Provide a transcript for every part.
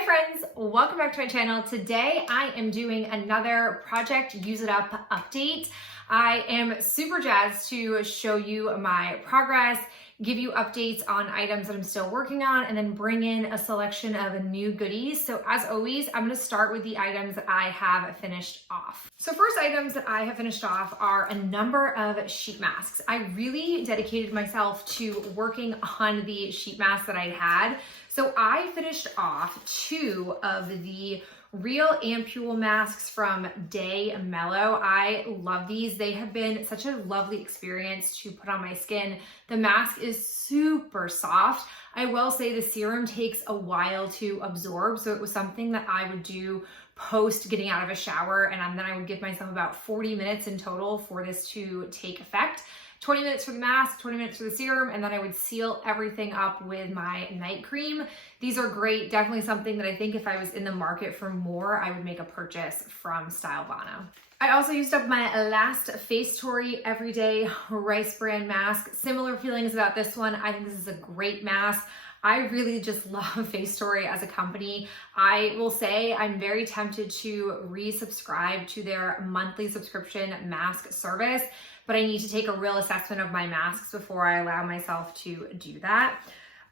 Hi friends, welcome back to my channel. Today I am doing another Project Use It Up update. I am super jazzed to show you my progress, give you updates on items that I'm still working on, and then bring in a selection of new goodies. So as always, I'm gonna start with the items that I have finished off. So first items that I have finished off are a number of sheet masks. I really dedicated myself to working on the sheet masks that I had. So I finished off 2 of the Real Ampule masks from Day Mellow. I love these. They have been such a lovely experience to put on my skin. The mask is super soft. I will say the serum takes a while to absorb, so it was something that I would do post getting out of a shower, and then I would give myself about 40 minutes in total for this to take effect. 20 minutes for the mask, 20 minutes for the serum, and then I would seal everything up with my night cream. These are great, definitely something that I think if I was in the market for more, I would make a purchase from Stylevana. I also used up my last Facetory Everyday Rice Bran mask. Similar feelings about this one. I think this is a great mask. I really just love Facetory as a company. I will say I'm very tempted to resubscribe to their monthly subscription mask service, but I need to take a real assessment of my masks before I allow myself to do that.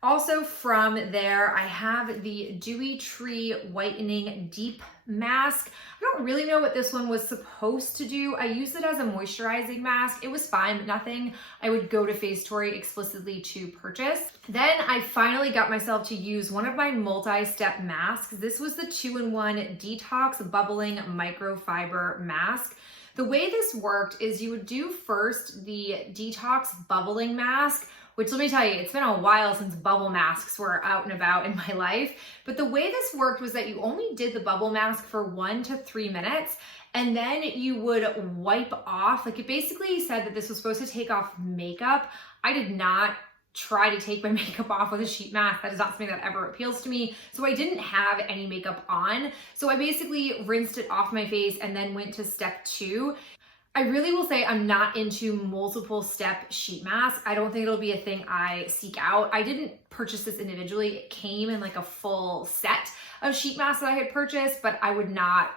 Also from there, I have the Dewy Tree Whitening Deep Mask. I don't really know what this one was supposed to do. I used it as a moisturizing mask. It was fine, but nothing I would go to Facetory explicitly to purchase. Then I finally got myself to use one of my multi-step masks. This was the 2-in-1 Detox Bubbling Microfiber Mask. The way this worked is you would do first the Detox Bubbling Mask, which let me tell you, it's been a while since bubble masks were out and about in my life. But the way this worked was that you only did the bubble mask for 1 to 3 minutes, and then you would wipe off. Like, it basically said that this was supposed to take off makeup. I did not try to take my makeup off with a sheet mask. That is not something that ever appeals to me. So I didn't have any makeup on. So I basically rinsed it off my face and then went to step 2. I really will say I'm not into multiple step sheet masks. I don't think it'll be a thing I seek out. I didn't purchase this individually. It came in like a full set of sheet masks that I had purchased, but I would not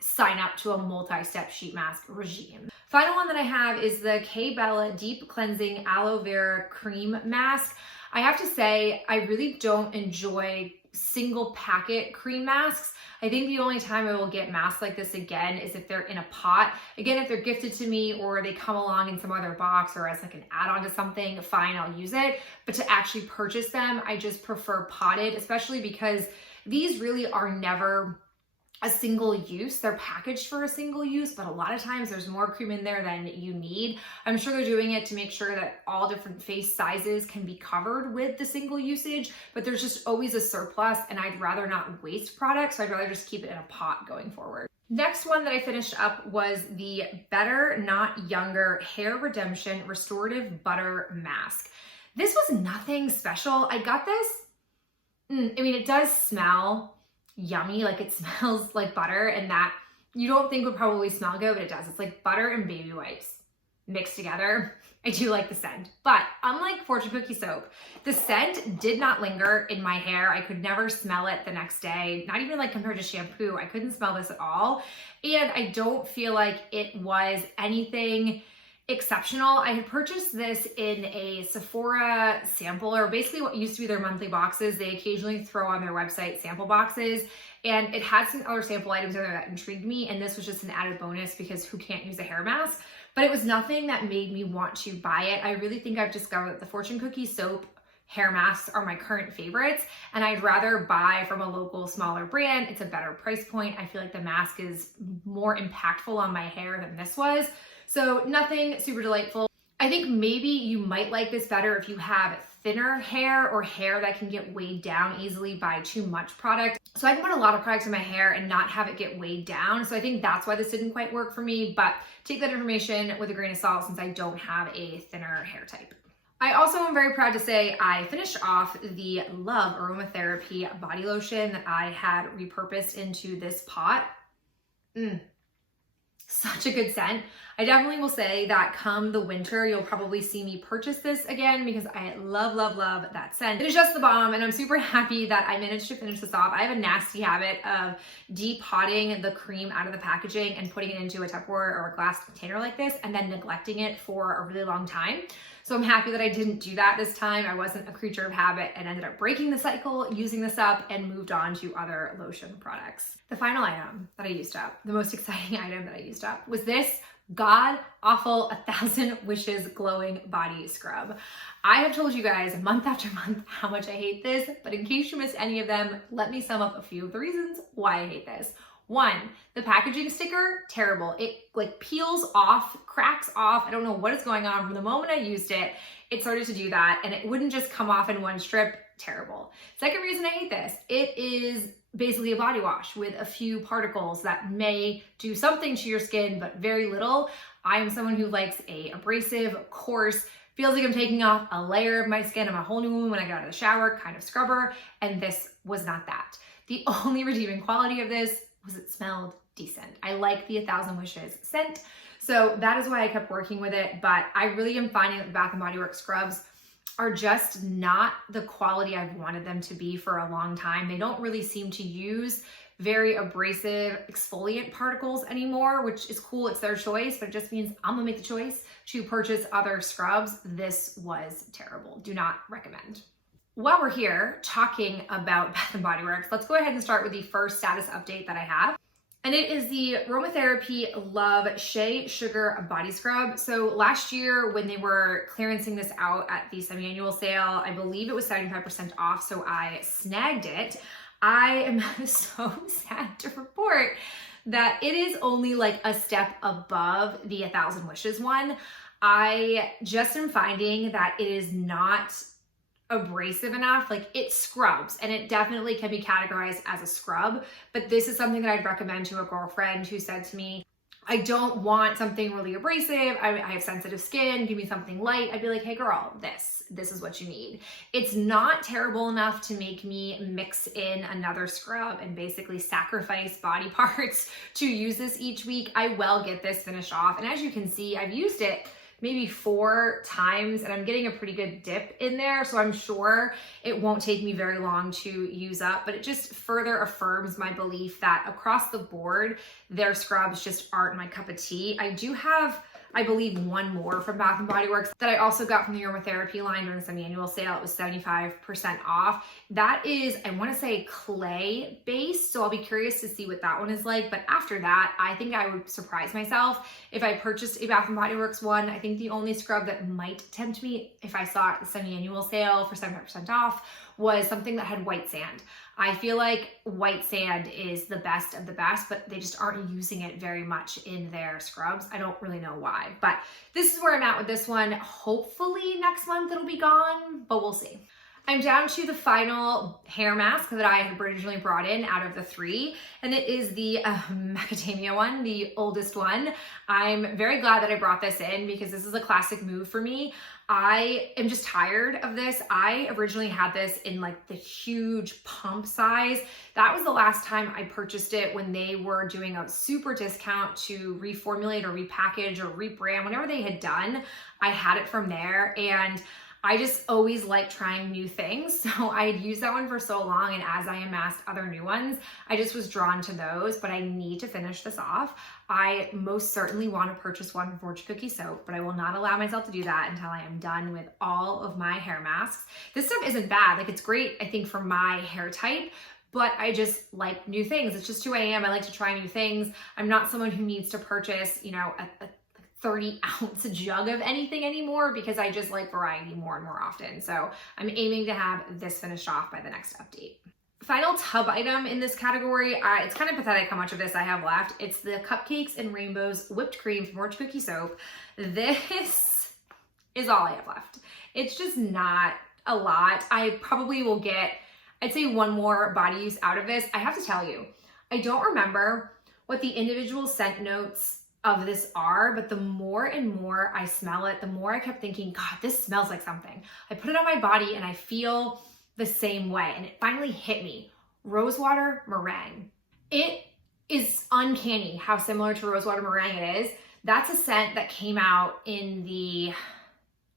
sign up to a multi-step sheet mask regime. Final one that I have is the K-Bella Deep Cleansing Aloe Vera Cream Mask. I have to say, I really don't enjoy single packet cream masks. I think the only time I will get masks like this again is if they're in a pot. Again, if they're gifted to me or they come along in some other box or as like an add-on to something, fine, I'll use it. But to actually purchase them, I just prefer potted, especially because these really are never a single use. They're packaged for a single use, but a lot of times there's more cream in there than you need. I'm sure they're doing it to make sure that all different face sizes can be covered with the single usage, but there's just always a surplus, and I'd rather not waste product, so I'd rather just keep it in a pot going forward. Next one that I finished up was the Better Not Younger Hair Redemption Restorative Butter Mask. This was nothing special. I got this, I mean, it does smell yummy, like it smells like butter, and that you don't think would probably smell good, but it does. It's like butter and baby wipes mixed together. I do like the scent, but unlike Fortune Cookie soap, the scent did not linger in my hair. I could never smell it the next day, not even like compared to shampoo. I couldn't smell this at all, and I don't feel like it was anything exceptional. I had purchased this in a Sephora sample, or basically what used to be their monthly boxes. They occasionally throw on their website sample boxes, and it had some other sample items in there that intrigued me, and this was just an added bonus because who can't use a hair mask? But it was nothing that made me want to buy it. I really think I've discovered that the Fortune Cookie soap hair masks are my current favorites, and I'd rather buy from a local smaller brand. It's a better price point. I feel like the mask is more impactful on my hair than this was. So nothing super delightful. I think maybe you might like this better if you have thinner hair or hair that can get weighed down easily by too much product. So I can put a lot of products in my hair and not have it get weighed down. So I think that's why this didn't quite work for me, but take that information with a grain of salt since I don't have a thinner hair type. I also am very proud to say I finished off the Love Aromatherapy body lotion that I had repurposed into this pot. Such a good scent. I definitely will say that come the winter, you'll probably see me purchase this again because I love, love, love that scent. It is just the bomb, and I'm super happy that I managed to finish this off. I have a nasty habit of depotting the cream out of the packaging and putting it into a Tupperware or a glass container like this and then neglecting it for a really long time. So I'm happy that I didn't do that this time. I wasn't a creature of habit and ended up breaking the cycle, using this up, and moved on to other lotion products. The final item that I used up, the most exciting item that I used up, was this god awful 1000 Wishes glowing body scrub. I have told you guys month after month how much I hate this, but in case you missed any of them, let me sum up a few of the reasons why I hate this. One, the packaging sticker, terrible. It like peels off, cracks off. I don't know what is going on. From the moment I used it, it started to do that, and it wouldn't just come off in one strip. Terrible. Second reason I hate this, it is basically a body wash with a few particles that may do something to your skin, but very little. I am someone who likes a abrasive, coarse, feels like I'm taking off a layer of my skin. I'm a whole new woman when I got out of the shower, kind of scrubber, and this was not that. The only redeeming quality of this was it smelled decent. I like the 1000 Wishes scent, so that is why I kept working with it, but I really am finding that the Bath & Body Works scrubs are just not the quality I've wanted them to be for a long time. They don't really seem to use very abrasive exfoliant particles anymore, which is cool, it's their choice, but it just means I'm gonna make the choice to purchase other scrubs. This was terrible, do not recommend. While we're here talking about Bath & Body Works, let's go ahead and start with the first status update that I have. And it is the Aromatherapy Love Shea Sugar Body Scrub. So last year when they were clearancing this out at the semi-annual sale, I believe it was 75% off, so I snagged it. I am so sad to report that it is only like a step above the 1000 Wishes one. I just am finding that it is not abrasive enough. Like, it scrubs, and it definitely can be categorized as a scrub, but this is something that I'd recommend to a girlfriend who said to me, I don't want something really abrasive, I have sensitive skin, give me something light. I'd be like, hey girl, this is what you need. It's not terrible enough to make me mix in another scrub and basically sacrifice body parts to use this each week. I will get this finished off, and as you can see, I've used it maybe 4 times, and I'm getting a pretty good dip in there, so I'm sure it won't take me very long to use up, but it just further affirms my belief that across the board, their scrubs just aren't my cup of tea. I do have, I believe, one more from Bath & Body Works that I also got from the Aromatherapy line during the semi-annual sale. It was 75% off. That is, I want to say, clay based, so I'll be curious to see what that one is like. But after that, I think I would surprise myself if I purchased a Bath & Body Works one. I think the only scrub that might tempt me if I saw it at the semi-annual sale for 75% off was something that had white sand. I feel like white sand is the best of the best, but they just aren't using it very much in their scrubs. I don't really know why, but this is where I'm at with this one. Hopefully next month it'll be gone, but we'll see. I'm down to the final hair mask that I had originally brought in out of the 3, and it is the macadamia one, the oldest one. I'm very glad that I brought this in because this is a classic move for me. I am just tired of this. I originally had this in like the huge pump size. That was the last time I purchased it, when they were doing a super discount to reformulate or repackage or rebrand, whatever they had done. I had it from there, and I just always like trying new things. So I had used that one for so long, and as I amassed other new ones, I just was drawn to those, but I need to finish this off. I most certainly want to purchase one from Fortune Cookie Soap, but I will not allow myself to do that until I am done with all of my hair masks. This stuff isn't bad. Like, it's great, I think, for my hair type, but I just like new things. It's just who I am. I like to try new things. I'm not someone who needs to purchase, you know, a 30-ounce jug of anything anymore, because I just like variety more and more often. So I'm aiming to have this finished off by the next update. Final tub item in this category, it's kind of pathetic how much of this I have left. It's the Cupcakes and Rainbows whipped cream from Fortune Cookie Soap. This is all I have left. It's just not a lot. I probably will get, I'd say, one more body use out of this. I have to tell you, I don't remember what the individual scent notes of this are, but the more and more I smell it, the more I kept thinking, God, this smells like something. I put it on my body and I feel the same way, and it finally hit me. Rosewater meringue. It is uncanny how similar to Rosewater Meringue it is. That's a scent that came out in the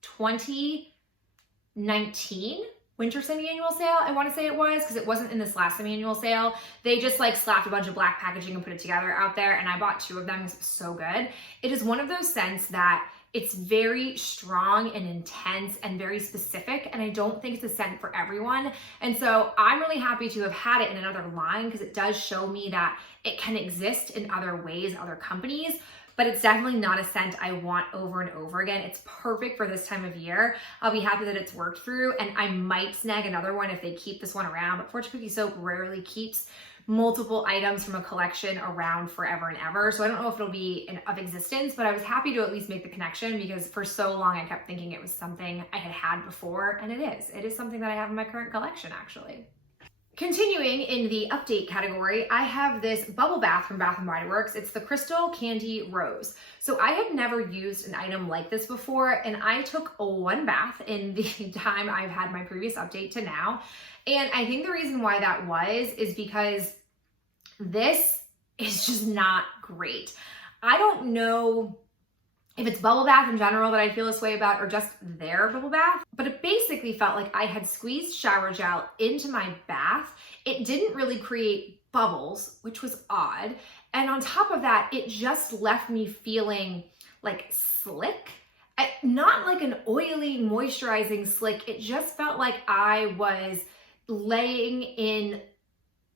2019 winter semi-annual sale, I want to say it was, because it wasn't in this last semi-annual sale. They just like slapped a bunch of black packaging and put it together out there, and I bought 2 of them because it was so good. It is one of those scents that it's very strong and intense and very specific, and I don't think it's a scent for everyone. And so I'm really happy to have had it in another line because it does show me that it can exist in other ways, other companies, but it's definitely not a scent I want over and over again. It's perfect for this time of year. I'll be happy that it's worked through, and I might snag another one if they keep this one around, but Fortune Cookie Soap rarely keeps multiple items from a collection around forever and ever. So I don't know if it'll be of existence, but I was happy to at least make the connection because for so long I kept thinking it was something I had before, and it is. It is something that I have in my current collection, actually. Continuing in the update category, I have this bubble bath from Bath & Body Works. It's the Crystal Candy Rose. So I had never used an item like this before, and I took 1 bath in the time I've had my previous update to now. And I think the reason why that is because this is just not great. I don't know if it's bubble bath in general that I feel this way about or just their bubble bath, but it basically felt like I had squeezed shower gel into my bath. It didn't really create bubbles, which was odd. And on top of that, it just left me feeling like slick. Not like an oily, moisturizing slick. It just felt like I was laying in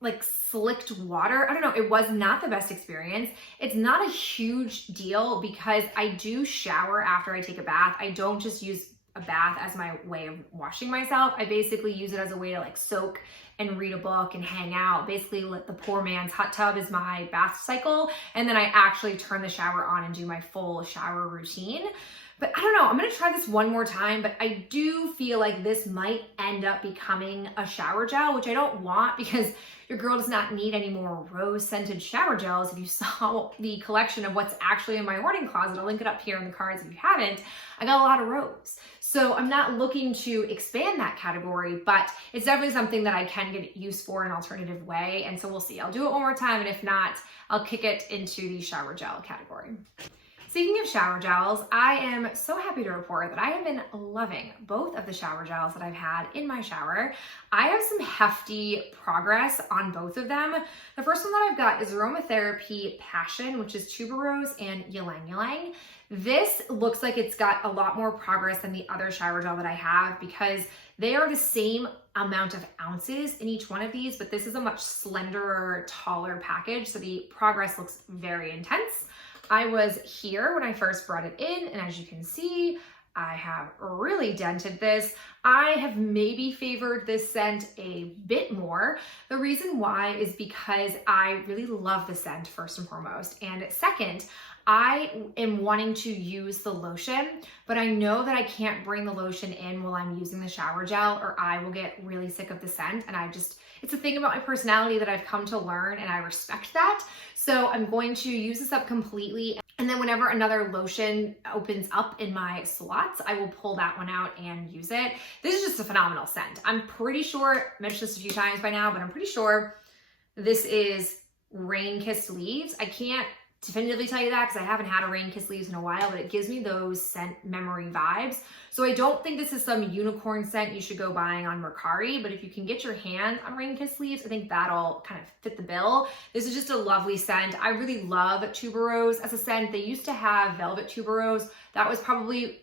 like slicked water. I don't know. It was not the best experience. It's not a huge deal because I do shower after I take a bath. I don't just use a bath as my way of washing myself. I basically use it as a way to like soak and read a book and hang out. Basically, the poor man's hot tub is my bath cycle. And then I actually turn the shower on and do my full shower routine. But I don't know, I'm gonna try this one more time, but I do feel like this might end up becoming a shower gel, which I don't want because your girl does not need any more rose scented shower gels. If you saw the collection of what's actually in my hoarding closet, I'll link it up here in the cards if you haven't, I got a lot of rose. So I'm not looking to expand that category, but it's definitely something that I can get use for in an alternative way. And so we'll see, I'll do it one more time, and if not, I'll kick it into the shower gel category. Speaking of shower gels, I am so happy to report that I have been loving both of the shower gels that I've had in my shower. I have some hefty progress on both of them. The first one that I've got is Aromatherapy Passion, which is tuberose and ylang ylang. This looks like it's got a lot more progress than the other shower gel that I have because they are the same amount of ounces in each one of these, but this is a much slenderer, taller package, so the progress looks very intense. I was here when I first brought it in, and as you can see, I have really dented this. I have maybe favored this scent a bit more. The reason why is because I really love the scent, first and foremost, and second, I am wanting to use the lotion, but I know that I can't bring the lotion in while I'm using the shower gel or I will get really sick of the scent, and it's a thing about my personality that I've come to learn, and I respect that. So I'm going to use this up completely, and then whenever another lotion opens up in my slots, I will pull that one out and use it. This is just a phenomenal scent. I'm pretty sure, I mentioned this a few times by now, but I'm pretty sure this is Rain-Kissed Leaves. I can't definitively tell you that because I haven't had a Rain-Kissed Leaves in a while, but it gives me those scent memory vibes. So I don't think this is some unicorn scent you should go buying on Mercari, but if you can get your hand on Rain-Kissed Leaves, I think that'll kind of fit the bill. This is just a lovely scent. I really love tuberose as a scent. They used to have velvet tuberose. That was probably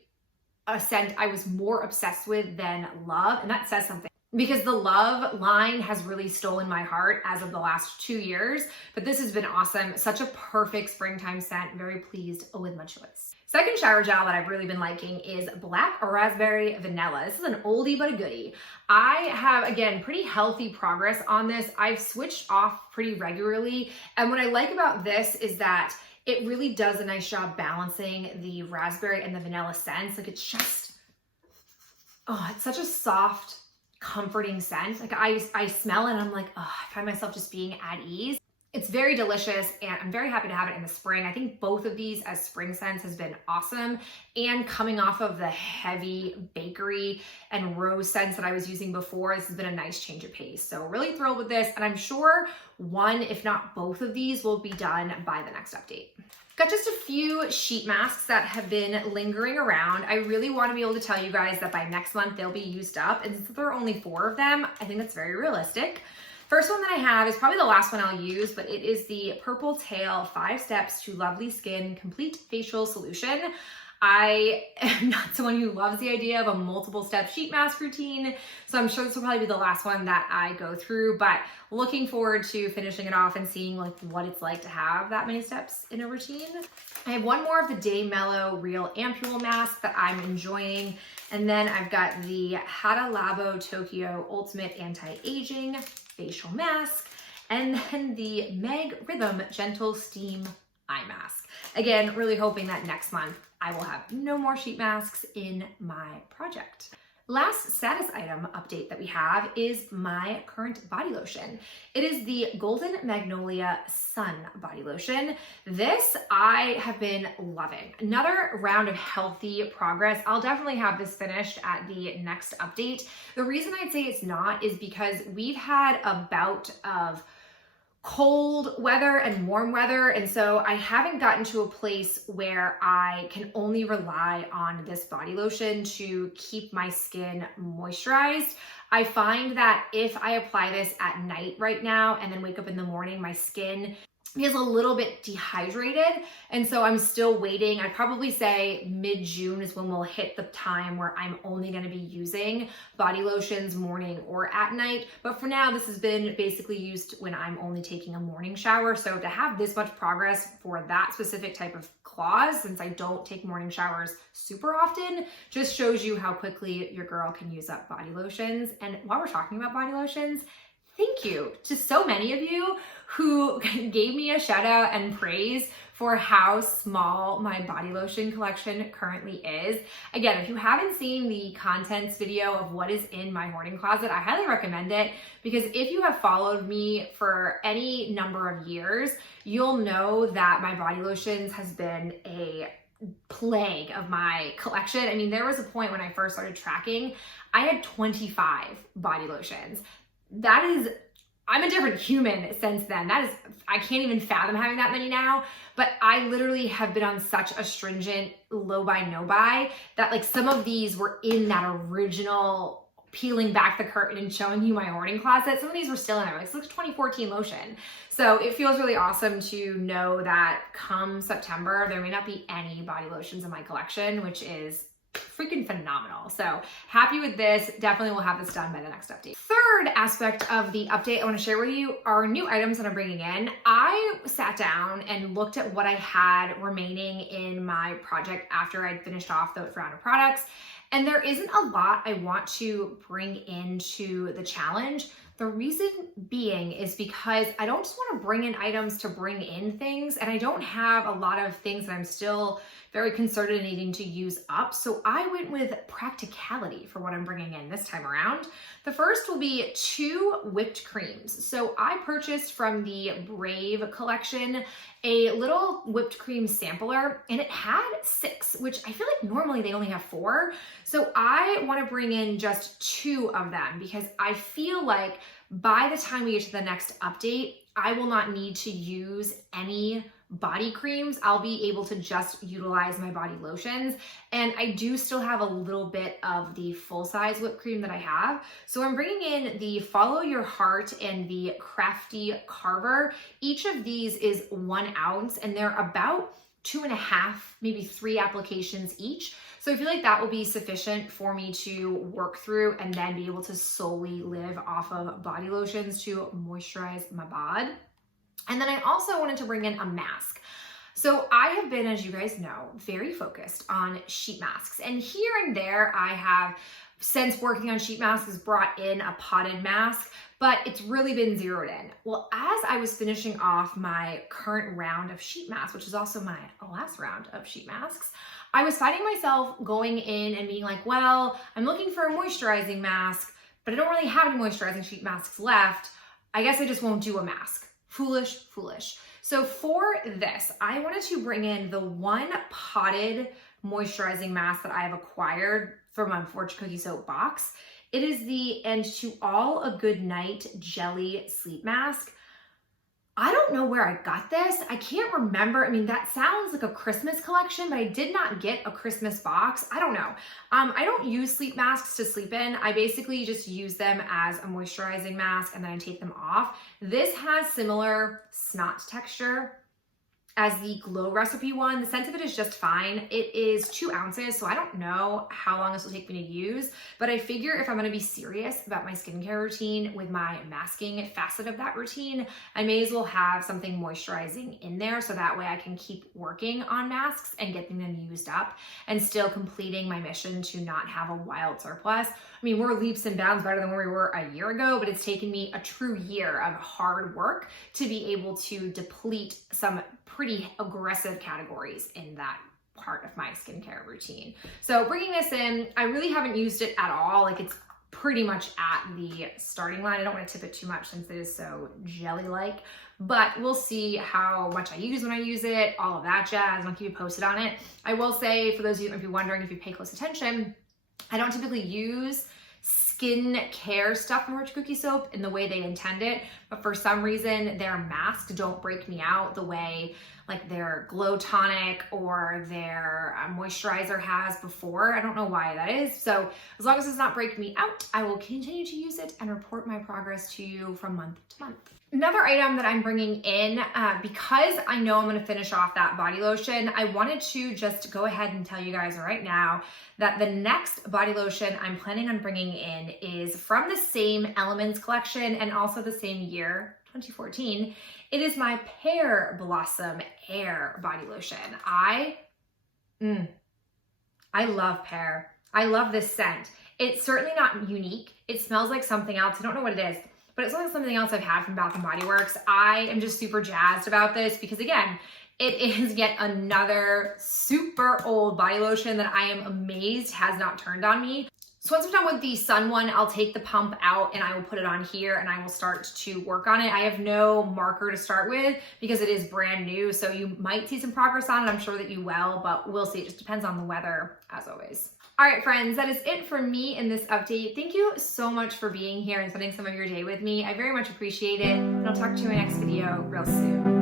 a scent I was more obsessed with than love, and that says something. Because the Love line has really stolen my heart as of the last 2 years, but this has been awesome. Such a perfect springtime scent. Very pleased with my choice. Second shower gel that I've really been liking is Black Raspberry Vanilla. This is an oldie but a goodie. I have, again, pretty healthy progress on this. I've switched off pretty regularly, and what I like about this is that it really does a nice job balancing the raspberry and the vanilla scents. Like it's just, oh, it's such a soft, comforting scent. Like I smell it and I'm like, oh, I find myself just being at ease. It's very delicious and I'm very happy to have it in the spring. I think both of these as spring scents has been awesome, and coming off of the heavy bakery and rose scents that I was using before, this has been a nice change of pace. So really thrilled with this, and I'm sure one, if not both of these will be done by the next update. Got just a few sheet masks that have been lingering around. I really want to be able to tell you guys that by next month they'll be used up, and since there are only 4 of them, I think that's very realistic. First one that I have is probably the last one I'll use, but it is the Purple Tail 5 Steps to Lovely Skin Complete Facial Solution. I am not someone who loves the idea of a multiple step sheet mask routine, so I'm sure this will probably be the last one that I go through, but looking forward to finishing it off and seeing like what it's like to have that many steps in a routine. I have one more of the Day Mellow Real Ampule mask that I'm enjoying, and then I've got the Hada Labo Tokyo Ultimate Anti-Aging Facial Mask, and then the Meg Rhythm Gentle Steam Eye Mask. Again, really hoping that next month I will have no more sheet masks in my project. Last status item update that we have is my current body lotion. It is the Golden Magnolia Sun Body Lotion. This I have been loving. Another round of healthy progress. I'll definitely have this finished at the next update. The reason I'd say it's not is because we've had a bout of cold weather and warm weather, and so I haven't gotten to a place where I can only rely on this body lotion to keep my skin moisturized. I find that if I apply this at night right now and then wake up in the morning, my skin feels a little bit dehydrated, and so I'm still waiting. I'd probably say mid-June is when we'll hit the time where I'm only going to be using body lotions morning or at night, but for now this has been basically used when I'm only taking a morning shower. So to have this much progress for that specific type of clause, since I don't take morning showers super often, just shows you how quickly your girl can use up body lotions. And while we're talking about body lotions, thank you to so many of you who gave me a shout out and praise for how small my body lotion collection currently is. Again, if you haven't seen the contents video of what is in my hoarding closet, I highly recommend it, because if you have followed me for any number of years, you'll know that my body lotions has been a plague of my collection. I mean, there was a point when I first started tracking, I had 25 body lotions. That is, I'm a different human since then. That is, I can't even fathom having that many now, but I literally have been on such a stringent low buy, no buy that like some of these were in that original peeling back the curtain and showing you my hoarding closet. Some of these were still in there, like it's like 2014 lotion. So it feels really awesome to know that come September, there may not be any body lotions in my collection, which is freaking phenomenal. So happy with this. Definitely will have this done by the next update. Third aspect of the update I want to share with you are new items that I'm bringing in. I sat down and looked at what I had remaining in my project after I'd finished off the round of products, and there isn't a lot I want to bring into the challenge. The reason being is because I don't just want to bring in items to bring in things, and I don't have a lot of things that I'm still very concerned in needing to use up. So I went with practicality for what I'm bringing in this time around. The first will be 2 whipped creams. So I purchased from the Brave collection a little whipped cream sampler, and it had 6, which I feel like normally they only have 4. So I want to bring in just 2 of them because I feel like by the time we get to the next update, I will not need to use any body creams. I'll be able to just utilize my body lotions, and I do still have a little bit of the full-size whipped cream that I have. So I'm bringing in the Follow Your Heart and the Crafty Carver. Each of these is 1 ounce, and they're about 2.5, maybe 3 applications each. So I feel like that will be sufficient for me to work through and then be able to solely live off of body lotions to moisturize my bod. And then I also wanted to bring in a mask. So I have been, as you guys know, very focused on sheet masks. And here and there, I have, since working on sheet masks, brought in a potted mask, but it's really been zeroed in. Well, as I was finishing off my current round of sheet masks, which is also my last round of sheet masks, I was finding myself going in and being like, well, I'm looking for a moisturizing mask, but I don't really have any moisturizing sheet masks left. I guess I just won't do a mask Foolish, foolish. So for this, I wanted to bring in the one potted moisturizing mask that I have acquired from my Fortune Cookie Soap box. It is the And To All a Good Night Jelly Sleep Mask. I don't know where I got this. I can't remember. I mean, that sounds like a Christmas collection, but I did not get a Christmas box. I don't know. I don't use sleep masks to sleep in. I basically just use them as a moisturizing mask and then I take them off. This has similar snot texture as the Glow Recipe one. The scent of it is just fine. It is 2 ounces, so I don't know how long this will take me to use, but I figure if I'm gonna be serious about my skincare routine with my masking facet of that routine, I may as well have something moisturizing in there so that way I can keep working on masks and getting them used up and still completing my mission to not have a wild surplus. I mean, we're leaps and bounds better than where we were a year ago, but it's taken me a true year of hard work to be able to deplete some pretty aggressive categories in that part of my skincare routine. So bringing this in, I really haven't used it at all. Like, it's pretty much at the starting line. I don't want to tip it too much since it is so jelly-like, but we'll see how much I use when I use it, all of that jazz, and I'll keep you posted on it. I will say, for those of you who might be wondering, if you pay close attention, I don't typically use skin care stuff from Fortune Cookie Soap in the way they intend it, but for some reason their masks don't break me out the way like their Glow Tonic or their moisturizer has before. I don't know why that is. So as long as it's not breaking me out, I will continue to use it and report my progress to you from month to month. Another item that I'm bringing in, because I know I'm gonna finish off that body lotion, I wanted to just go ahead and tell you guys right now that the next body lotion I'm planning on bringing in is from the same Elements collection and also the same year, 2014. It is my Pear Blossom Air body lotion. I love pear. I love this scent. It's certainly not unique. It smells like something else. I don't know what it is, but it's like something else I've had from Bath & Body Works. I am just super jazzed about this because, again, it is yet another super old body lotion that I am amazed has not turned on me. So once I'm done with the Sun one, I'll take the pump out and I will put it on here and I will start to work on it. I have no marker to start with because it is brand new, so you might see some progress on it. I'm sure that you will, but we'll see. It just depends on the weather, as always. All right, friends, that is it for me in this update. Thank you so much for being here and spending some of your day with me. I very much appreciate it, and I'll talk to you in my next video real soon.